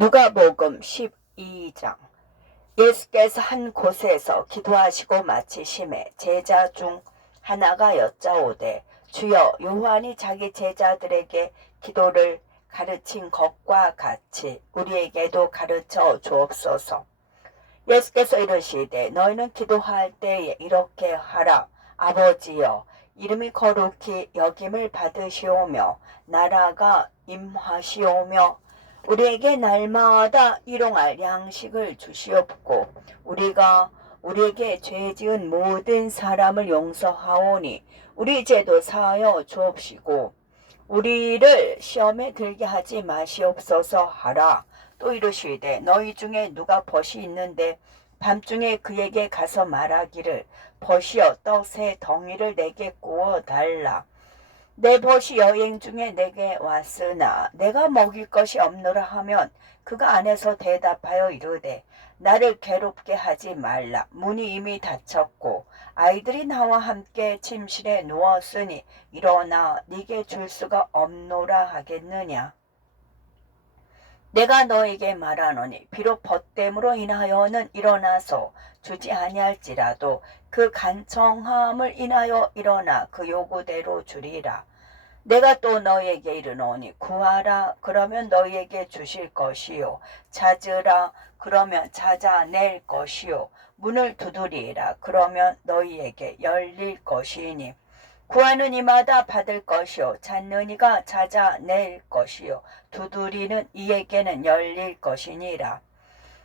누가복음 12장. 예수께서 한 곳에서 기도하시고 마치심에 제자 중 하나가 여짜오되, 주여, 요한이 자기 제자들에게 기도를 가르친 것과 같이 우리에게도 가르쳐 주옵소서. 예수께서 이르시되, 너희는 기도할 때에 이렇게 하라. 아버지여, 이름이 거룩히 여김을 받으시오며 나라가 임하시오며 우리에게 날마다 일용할 양식을 주시옵고, 우리가 우리에게 죄 지은 모든 사람을 용서하오니 우리 죄도 사하여 주옵시고, 우리를 시험에 들게 하지 마시옵소서 하라. 또 이르시되, 너희 중에 누가 벗이 있는데 밤중에 그에게 가서 말하기를, 벗이여, 떡 세 덩이를 내게 구워 달라. 내 벗이 여행 중에 내게 왔으나 내가 먹일 것이 없노라 하면 그가 안에서 대답하여 이르되, 나를 괴롭게 하지 말라. 문이 이미 닫혔고 아이들이 나와 함께 침실에 누웠으니 일어나 네게 줄 수가 없노라 하겠느냐. 내가 너에게 말하노니 비록 벗됨으로 인하여는 일어나서 주지 아니할지라도 그 간청함을 인하여 일어나 그 요구대로 주리라. 내가 또 너희에게 이르노니, 구하라, 그러면 너희에게 주실 것이요, 찾으라, 그러면 찾아낼 것이요, 문을 두드리라, 그러면 너희에게 열릴 것이니, 구하는 이마다 받을 것이요, 찾는 이가 찾아낼 것이요, 두드리는 이에게는 열릴 것이니라.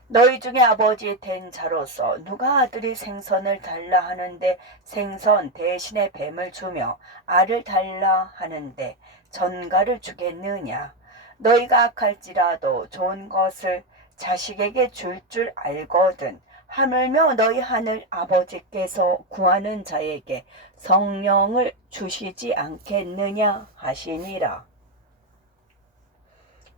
너희 중에 아버지 된 자로서 누가 아들이 생선을 달라 하는데 생선 대신에 뱀을 주며 알을 달라 하는데 전갈을 주겠느냐. 너희가 악할지라도 좋은 것을 자식에게 줄 알거든. 하물며 너희 하늘 아버지께서 구하는 자에게 성령을 주시지 않겠느냐 하시니라.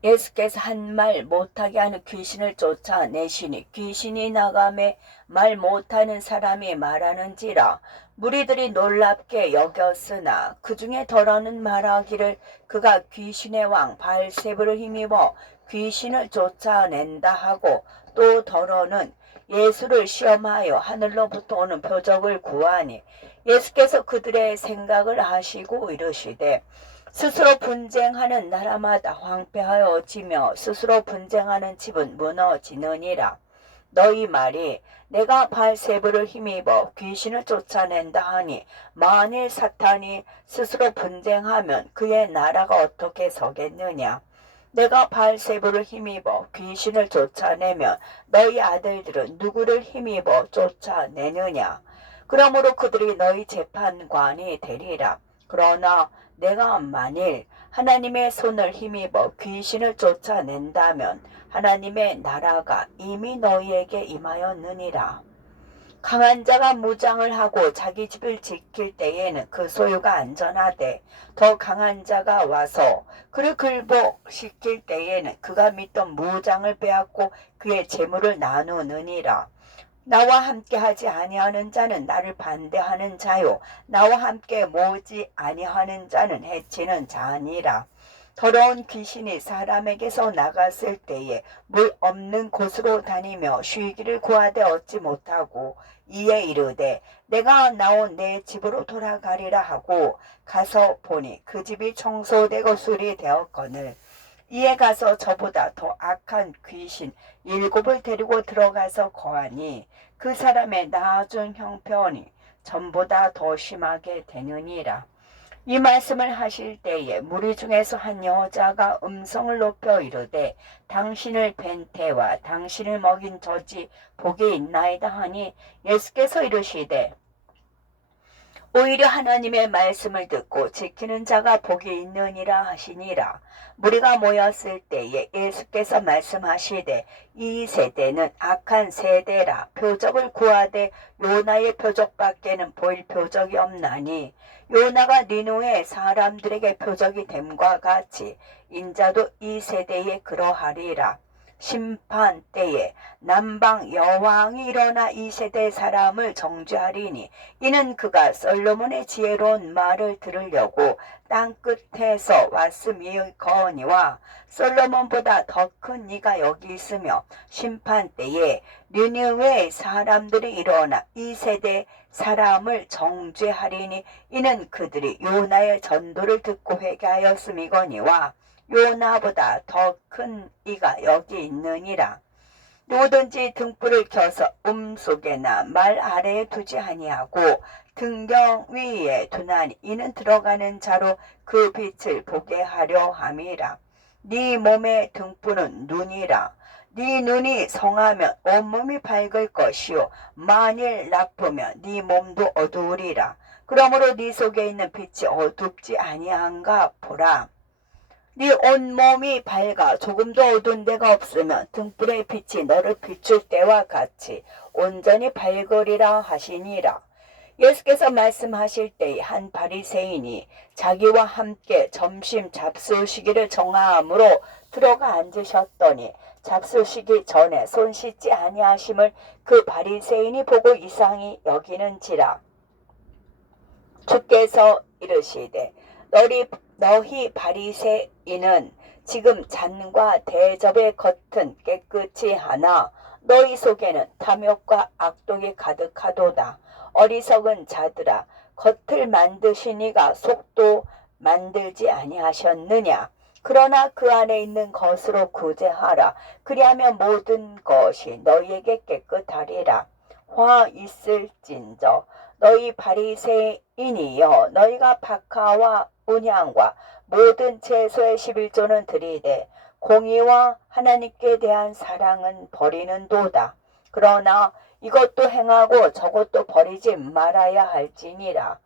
예수께서 한 말 못하게 하는 귀신을 쫓아내시니 귀신이 나가매 말 못하는 사람이 말하는지라. 무리들이 놀랍게 여겼으나 그 중에 덜어는 말하기를, 그가 귀신의 왕 바알세불을 힘입어 귀신을 쫓아낸다 하고, 또 덜어는 예수를 시험하여 하늘로부터 오는 표적을 구하니, 예수께서 그들의 생각을 아시고 이르시되, 스스로 분쟁하는 나라마다 황폐하여지며 스스로 분쟁하는 집은 무너지느니라. 너희 말이 내가 바알세불을 힘입어 귀신을 쫓아낸다 하니, 만일 사탄이 스스로 분쟁하면 그의 나라가 어떻게 서겠느냐. 내가 바알세불을 힘입어 귀신을 쫓아내면 너희 아들들은 누구를 힘입어 쫓아내느냐. 그러므로 그들이 너희 재판관이 되리라. 그러나 내가 만일 하나님의 손을 힘입어 귀신을 쫓아낸다면 하나님의 나라가 이미 너희에게 임하였느니라. 강한 자가 무장을 하고 자기 집을 지킬 때에는 그 소유가 안전하되, 더 강한 자가 와서 그를 굴복시킬 때에는 그가 믿던 무장을 빼앗고 그의 재물을 나누느니라. 나와 함께 하지 아니하는 자는 나를 반대하는 자요, 나와 함께 모으지 아니하는 자는 해치는 자니라. 더러운 귀신이 사람에게서 나갔을 때에 물 없는 곳으로 다니며 쉬기를 구하되 얻지 못하고, 이에 이르되 내가 나온 내 집으로 돌아가리라 하고 가서 보니 그 집이 청소되고 수리되었거늘, 이에 가서 저보다 더 악한 귀신 7을 데리고 들어가서 거하니 그 사람의 나중 형편이 전보다 더 심하게 되느니라. 이 말씀을 하실 때에 무리 중에서 한 여자가 음성을 높여 이르되, 당신을 뵌 태와 당신을 먹인 젖이 복이 있나이다 하니, 예수께서 이르시되, 오히려 하나님의 말씀을 듣고 지키는 자가 복이 있느니라 하시니라. 무리가 모였을 때에 예수께서 말씀하시되, 이 세대는 악한 세대라. 표적을 구하되 요나의 표적밖에는 보일 표적이 없나니, 요나가 니누의 사람들에게 표적이 됨과 같이 인자도 이 세대에 그러하리라. 심판 때에 남방 여왕이 일어나 이 세대 사람을 정죄하리니 이는 그가 솔로몬의 지혜로운 말을 들으려고 땅끝에서 왔음이거니와 솔로몬보다 더 큰 이가 여기 있으며 심판 때에 느느웨 사람들이 일어나 이 세대 사람을 정죄하리니 이는 그들이 요나의 전도를 듣고 회개하였음이거니와 요나보다 더 큰 이가 여기 있느니라. 누구든지 등불을 켜서 속에나 말 아래에 두지 아니하고 등경 위에 두나니 이는 들어가는 자로 그 빛을 보게 하려 함이라. 네 몸의 등불은 눈이라. 네 눈이 성하면 온몸이 밝을 것이요 만일 나쁘면 네 몸도 어두우리라. 그러므로 네 속에 있는 빛이 어둡지 아니한가 보라. 네 온몸이 밝아 조금도 어두운 데가 없으면 등불의 빛이 너를 비출 때와 같이 온전히 밝으리라 하시니라. 예수께서 말씀하실 때에 한 바리새인이 자기와 함께 점심 잡수시기를 정하므로 들어가 앉으셨더니 잡수시기 전에 손 씻지 아니하심을 그 바리새인이 보고 이상히 여기는지라. 주께서 이르시되 너희 바리새인은 지금 잔과 대접의 겉은 깨끗이 하나 너희 속에는 탐욕과 악독이 가득하도다. 어리석은 자들아, 겉을 만드시니가 속도 만들지 아니하셨느냐. 그러나 그 안에 있는 것으로 구제하라. 그리하면 모든 것이 너희에게 깨끗하리라. 화 있을진저 너희 바리새인이여, 너희가 박하와 운향과 모든 채소의 11조는 드리되 공의와 하나님께 대한 사랑은 버리는도다. 그러나 이것도 행하고 저것도 버리지 말아야 할지니라.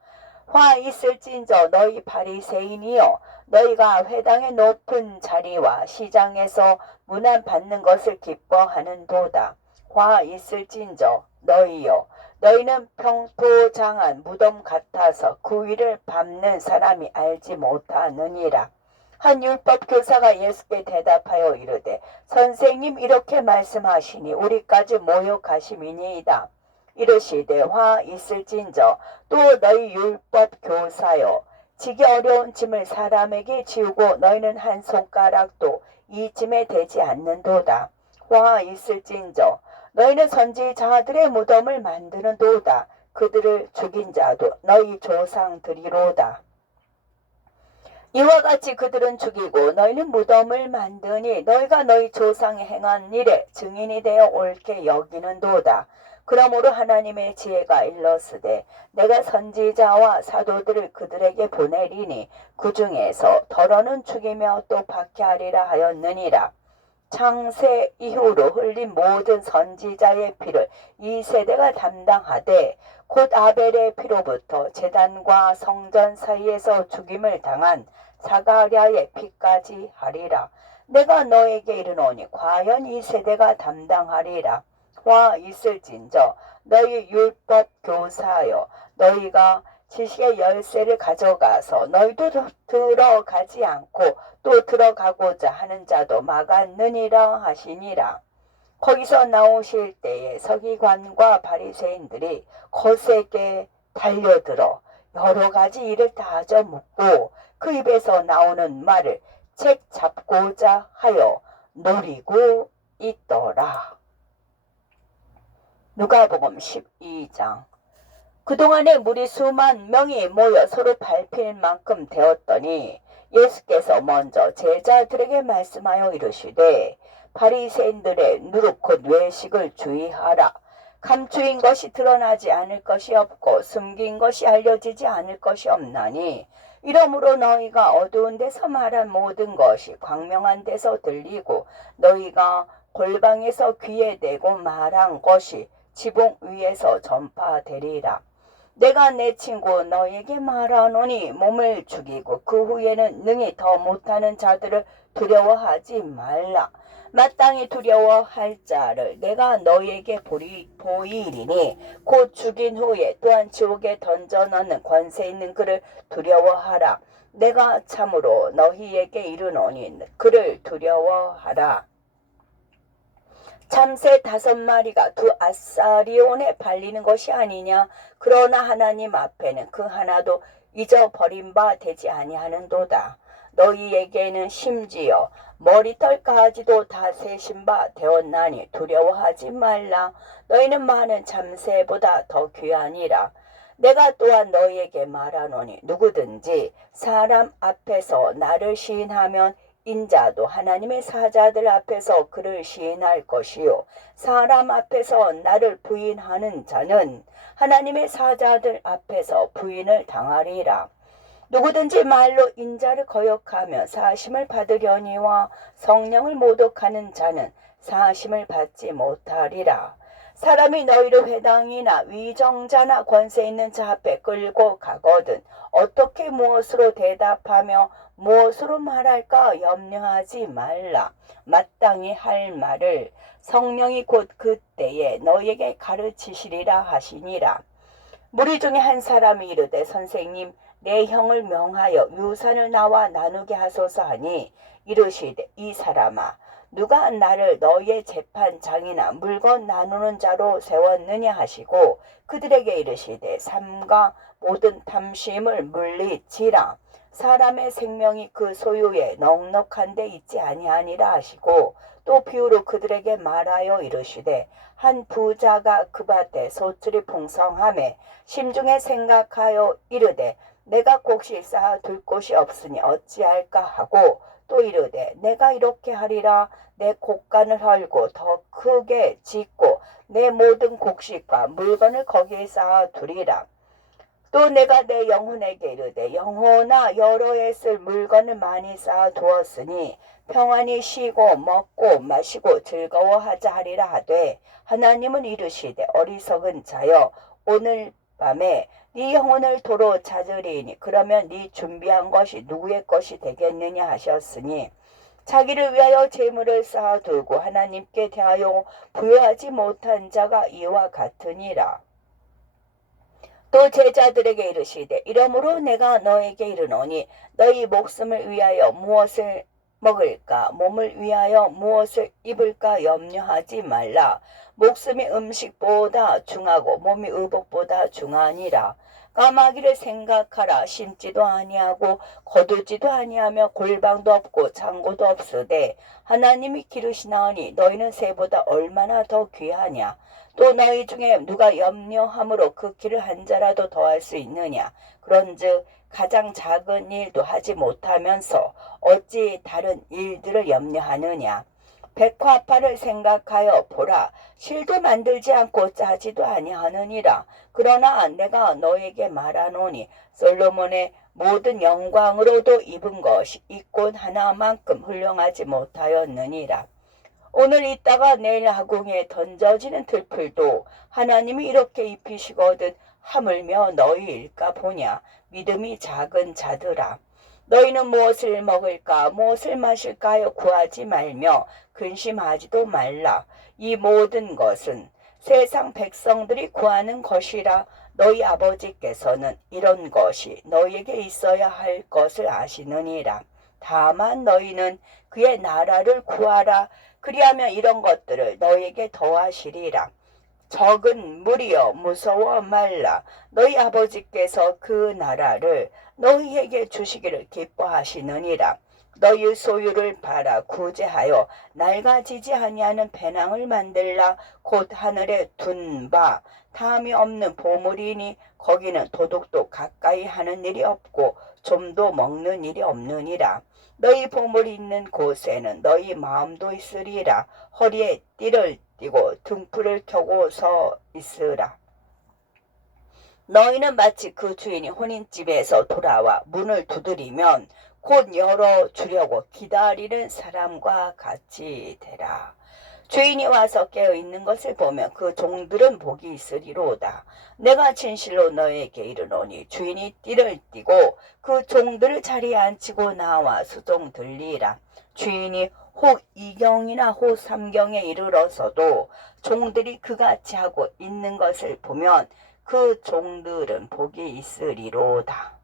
화 있을진저 너희 바리새인이여, 너희가 회당의 높은 자리와 시장에서 문안 받는 것을 기뻐하는도다. 화 있을진저 너희여, 너희는 평토장한 무덤 같아서 그 위를 밟는 사람이 알지 못하느니라. 한 율법 교사가 예수께 대답하여 이르되 선생님 이렇게 말씀하시니 우리까지 모욕하심이니이다. 이르시되 화 있을진저 또 너희 율법 교사여, 지기 어려운 짐을 사람에게 지우고 너희는 한 손가락도 이 짐에 대지 않는도다. 화 있을진저 너희는 선지자들의 무덤을 만드는도다. 그들을 죽인 자도 너희 조상들이로다. 이와 같이 그들은 죽이고 너희는 무덤을 만드니 너희가 너희 조상이 행한 일에 증인이 되어 옳게 여기는도다. 그러므로 하나님의 지혜가 일렀으되 내가 선지자와 사도들을 그들에게 보내리니 그 중에서 더러는 죽이며 또 박해하리라 하였느니라. 창세 이후로 흘린 모든 선지자의 피를 이 세대가 담당하되 곧 아벨의 피로부터 제단과 성전 사이에서 죽임을 당한 사가랴의 피까지 하리라. 내가 너에게 이르노니 과연 이 세대가 담당하리라. 화 있을진저 너희 율법 교사여, 너희가 지식의 열쇠를 가져가서 너희도 들어가지 않고 또 들어가고자 하는 자도 막았느니라 하시니라. 거기서 나오실 때에 서기관과 바리새인들이 거세게 달려들어 여러 가지 일을 따져 묻고 그 입에서 나오는 말을 책 잡고자 하여 노리고 있더라. 누가복음 12장. 그동안에 무리 수만 명이 모여 서로 밟힐 만큼 되었더니 예수께서 먼저 제자들에게 말씀하여 이르시되 바리새인들의 누룩 곧 외식을 주의하라. 감추인 것이 드러나지 않을 것이 없고 숨긴 것이 알려지지 않을 것이 없나니 이러므로 너희가 어두운 데서 말한 모든 것이 광명한 데서 들리고 너희가 골방에서 귀에 대고 말한 것이 지붕 위에서 전파되리라. 내가 내 친구 너에게 말하노니 몸을 죽이고 그 후에는 능히 더 못하는 자들을 두려워하지 말라. 마땅히 두려워할 자를 내가 너에게 보이리니 곧 죽인 후에 또한 지옥에 던져넣는 권세 있는 그를 두려워하라. 내가 참으로 너희에게 이르노니 그를 두려워하라. 참새 5마리가 두 아사리온에 발리는 것이 아니냐. 그러나 하나님 앞에는 그 하나도 잊어버린 바 되지 아니하는도다. 너희에게는 심지어 머리털까지도 다 세신 바 되었나니 두려워하지 말라. 너희는 많은 참새보다 더 귀하니라. 내가 또한 너희에게 말하노니 누구든지 사람 앞에서 나를 시인하면 인자도 하나님의 사자들 앞에서 그를 시인할 것이요 사람 앞에서 나를 부인하는 자는 하나님의 사자들 앞에서 부인을 당하리라. 누구든지 말로 인자를 거역하며 사심을 받으려니와 성령을 모독하는 자는 사심을 받지 못하리라. 사람이 너희를 회당이나 위정자나 권세 있는 자 앞에 끌고 가거든 어떻게 무엇으로 대답하며 무엇으로 말할까 염려하지 말라. 마땅히 할 말을 성령이 곧 그때에 너희에게 가르치시리라 하시니라. 무리 중에 한 사람이 이르되 선생님 내 형을 명하여 유산을 나와 나누게 하소서 하니 이르시되 이 사람아 누가 나를 너희의 재판장이나 물건 나누는 자로 세웠느냐 하시고 그들에게 이르시되 삼가 모든 탐심을 물리치라. 사람의 생명이 그 소유에 넉넉한 데 있지 아니하니라 하시고 또 비유로 그들에게 말하여 이르시되 한 부자가 그 밭에 소출이 풍성하매 심중에 생각하여 이르되 내가 곡식 쌓아둘 곳이 없으니 어찌할까 하고 또 이르되 내가 이렇게 하리라. 내 곡간을 헐고 더 크게 짓고 내 모든 곡식과 물건을 거기에 쌓아두리라. 또 내가 내 영혼에게 이르되 영혼아 여러 해 쓸 물건을 많이 쌓아두었으니 평안히 쉬고 먹고 마시고 즐거워하자 하리라 하되 하나님은 이르시되 어리석은 자여 오늘 밤에 네 영혼을 도로 찾으리니 그러면 네 준비한 것이 누구의 것이 되겠느냐 하셨으니 자기를 위하여 재물을 쌓아두고 하나님께 대하여 부여하지 못한 자가 이와 같으니라. 또 제자들에게 이르시되 이러므로 내가 너에게 이르노니 너희 목숨을 위하여 무엇을 먹을까 몸을 위하여 무엇을 입을까 염려하지 말라. 목숨이 음식보다 중하고 몸이 의복보다 중하니라. 까마귀를 생각하라. 심지도 아니하고 거두지도 아니하며 골방도 없고 창고도 없으되 하나님이 기르시나니 너희는 새보다 얼마나 더 귀하냐. 또 너희 중에 누가 염려함으로 그 길을 한 자라도 더할 수 있느냐. 그런즉 가장 작은 일도 하지 못하면서 어찌 다른 일들을 염려하느냐. 백화파를 생각하여 보라. 실도 만들지 않고 짜지도 아니하느니라. 그러나 내가 너에게 말하노니 솔로몬의 모든 영광으로도 입은 것이 이 꽃 하나만큼 훌륭하지 못하였느니라. 오늘 있다가 내일 하궁에 던져지는 들풀도 하나님이 이렇게 입히시거든 하물며 너희일까 보냐. 믿음이 작은 자들아. 너희는 무엇을 먹을까 무엇을 마실까 하여 구하지 말며 근심하지도 말라. 이 모든 것은 세상 백성들이 구하는 것이라. 너희 아버지께서는 이런 것이 너희에게 있어야 할 것을 아시느니라. 다만 너희는 그의 나라를 구하라. 그리하면 이런 것들을 너희에게 더하시리라. 적은 무리여 무서워 말라. 너희 아버지께서 그 나라를 너희에게 주시기를 기뻐하시느니라. 너희 소유를 팔아 구제하여 낡아지지 아니하는 배낭을 만들라. 곧 하늘에 둔 바 탐이 없는 보물이니 거기는 도둑도 가까이 하는 일이 없고 좀도 먹는 일이 없느니라. 너희 보물이 있는 곳에는 너희 마음도 있으리라. 허리에 띠를 띠고 등불을 켜고 서 있으라. 너희는 마치 그 주인이 혼인집에서 돌아와 문을 두드리면 곧 열어주려고 기다리는 사람과 같이 되라. 주인이 와서 깨어있는 것을 보면 그 종들은 복이 있으리로다. 내가 진실로 너에게 이르노니 주인이 띠를 띠고 그 종들을 자리에 앉히고 나와 수종 들리라. 주인이 혹 2경이나 혹 3경에 이르러서도 종들이 그같이 하고 있는 것을 보면 그 종들은 복이 있으리로다.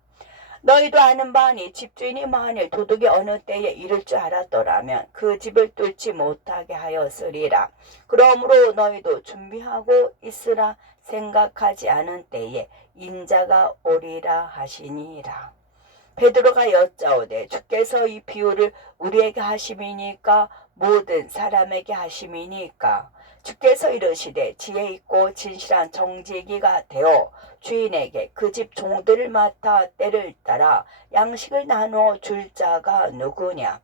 너희도 아는 바니 집주인이 만일 도둑이 어느 때에 이를 줄 알았더라면 그 집을 뚫지 못하게 하였으리라. 그러므로 너희도 준비하고 있으라. 생각하지 않은 때에 인자가 오리라 하시니라. 베드로가 여짜오되 주께서 이 비유를 우리에게 하심이니까 모든 사람에게 하심이니까. 주께서 이르시되 지혜 있고 진실한 정직이가 되어 주인에게 그 집 종들을 맡아 때를 따라 양식을 나누어 줄 자가 누구냐.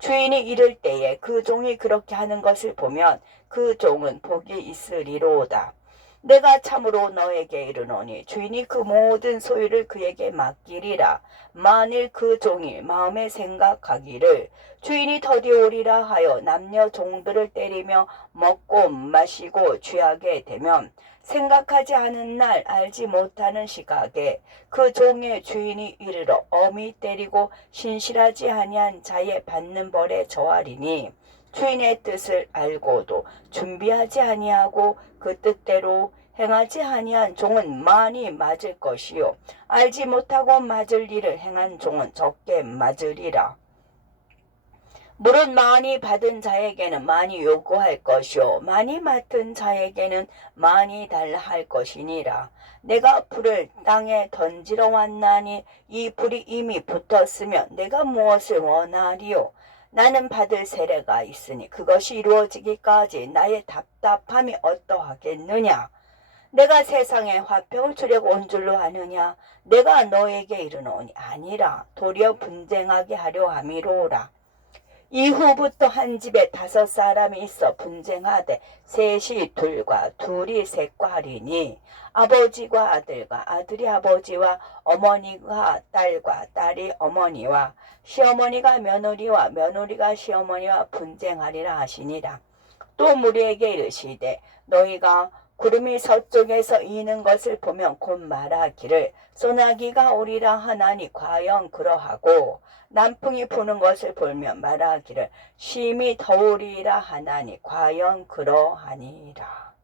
주인이 이를 때에 그 종이 그렇게 하는 것을 보면 그 종은 복이 있으리로다. 내가 참으로 너에게 이르노니 주인이 그 모든 소유를 그에게 맡기리라. 만일 그 종이 마음에 생각하기를 주인이 더디 오리라 하여 남녀 종들을 때리며 먹고 마시고 취하게 되면 생각하지 않은 날 알지 못하는 시각에 그 종의 주인이 이르러 엄히 때리고 신실하지 아니한 자의 받는 벌에 저하리니 주인의 뜻을 알고도 준비하지 아니하고 그 뜻대로 행하지 아니한 종은 많이 맞을 것이요 알지 못하고 맞을 일을 행한 종은 적게 맞으리라. 물은 많이 받은 자에게는 많이 요구할 것이요 많이 맡은 자에게는 많이 달라 할 것이니라. 내가 불을 땅에 던지러 왔나니 이 불이 이미 붙었으면 내가 무엇을 원하리요. 나는 받을 세례가 있으니 그것이 이루어지기까지 나의 답답함이 어떠하겠느냐. 내가 세상에 화평을 주려고 온 줄로 아느냐. 내가 너에게 이르노니 아니라 도리어 분쟁하게 하려 함이로라. 이후부터 한 집에 5사람이 있어 분쟁하되 셋이 둘과 둘이 셋과 하리니 아버지가 아들과 아들이 아버지와 어머니가 딸과 딸이 어머니와 시어머니가 며느리와 며느리가 시어머니와 분쟁하리라 하시니라. 또 무리에게 이르시되 너희가 구름이 서쪽에서 이는 것을 보면 곧 말하기를 소나기가 오리라 하나니 과연 그러하고 남풍이 부는 것을 보면 말하기를 심히 더우리라 하나니 과연 그러하니라.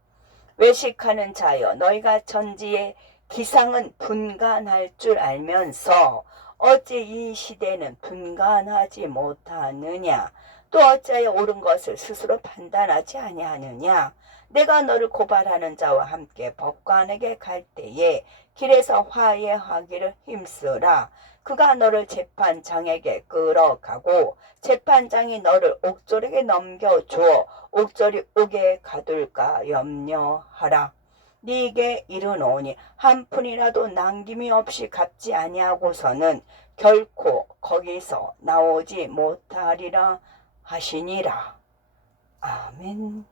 외식하는 자여 너희가 천지의 기상은 분간할 줄 알면서 어찌 이 시대는 분간하지 못하느냐. 또 어찌하여 옳은 것을 스스로 판단하지 아니하느냐. 내가 너를 고발하는 자와 함께 법관에게 갈 때에 길에서 화해하기를 힘쓰라. 그가 너를 재판장에게 끌어가고 재판장이 너를 옥졸에게 넘겨주어 옥졸이 옥에 가둘까 염려하라. 네게 이르노니 한 푼이라도 남김이 없이 갚지 아니하고서는 결코 거기서 나오지 못하리라 하시니라. 아멘.